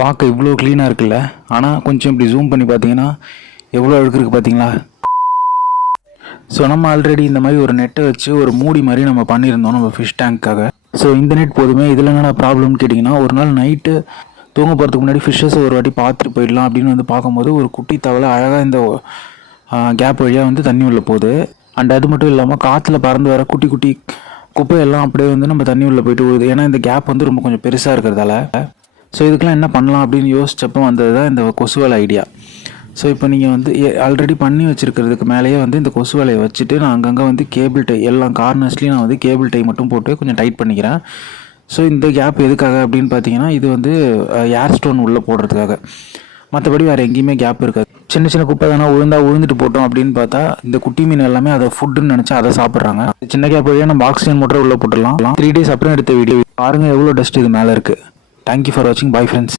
பார்க்க இவ்வளோ க்ளீனாக இருக்குல்ல? ஆனால் கொஞ்சம் இப்படி ஜூம் பண்ணி பார்த்தீங்கன்னா எவ்வளோ அழுக்கு இருக்குது பார்த்தீங்களா? ஸோ நம்ம ஆல்ரெடி இந்த மாதிரி ஒரு நெட்டை வச்சு ஒரு மூடி மாதிரி நம்ம பண்ணியிருந்தோம் நம்ம ஃபிஷ் டேங்க்காக ஸோ இந்த நெட் போதுமே இதில் என்னென்ன ப்ராப்ளம்னு கேட்டிங்கன்னா ஒரு நாள் நைட்டு தூங்க போகிறதுக்கு முன்னாடி ஃபிஷ்ஷஸை ஒரு வாட்டி பார்த்துட்டு போயிடலாம் அப்படின்னு வந்து பார்க்கும்போது ஒரு குட்டி தவளை அழகாக இந்த கேப் வழியாக வந்து தண்ணி உள்ளே போகுது. அண்ட் அது மட்டும் இல்லாமல் காற்றுல பறந்து வர குட்டி குட்டி குப்பையெல்லாம் அப்படியே வந்து நம்ம தண்ணி உள்ளே போயிட்டு போகுது ஏன்னா இந்த கேப் வந்து ரொம்ப கொஞ்சம் பெருசாக இருக்கிறதால. ஸோ இதுக்கெல்லாம் என்ன பண்ணலாம் அப்படின்னு யோசிச்சப்போ வந்தது தான் இந்த கொசுவலை ஐடியா ஸோ இப்போ நீங்கள் வந்து ஆல்ரெடி பண்ணி வச்சுருக்கிறதுக்கு மேலேயே வந்து இந்த கொசு வலையை வச்சுட்டு நான் அங்கங்கே வந்து கேபிள் டை எல்லா கார்னர்ஸ்லேயும் நான் வந்து கேபிள் டை மட்டும் போட்டு கொஞ்சம் டைட் பண்ணிக்கிறேன். ஸோ இந்த கேப் எதுக்காக அப்படின்னு பார்த்தீங்கன்னா இது வந்து ஏர் ஸ்டோன் உள்ளே போடுறதுக்காக. மற்றபடி வேறு எங்கேயுமே கேப் இருக்காது. சின்ன சின்ன குப்பை தானே உழுந்தா உழுந்துட்டு போட்டோம் அப்படின்னு பார்த்தா இந்த குட்டி மீன் எல்லாமே அதை ஃபுட்டுன்னு நினச்சி அதை சாப்பிட்றாங்க. சின்ன கேப் வழியாக நம்ம ஆக்சிஜன் மோட்டரை உள்ளே போட்டுடலாம். த்ரீ டேஸ் அப்புறம் எடுத்த வீடியோ பாருங்கள் எவ்வளோ டஸ்ட் இது மேலே இருக்குது thank you for watching bye friends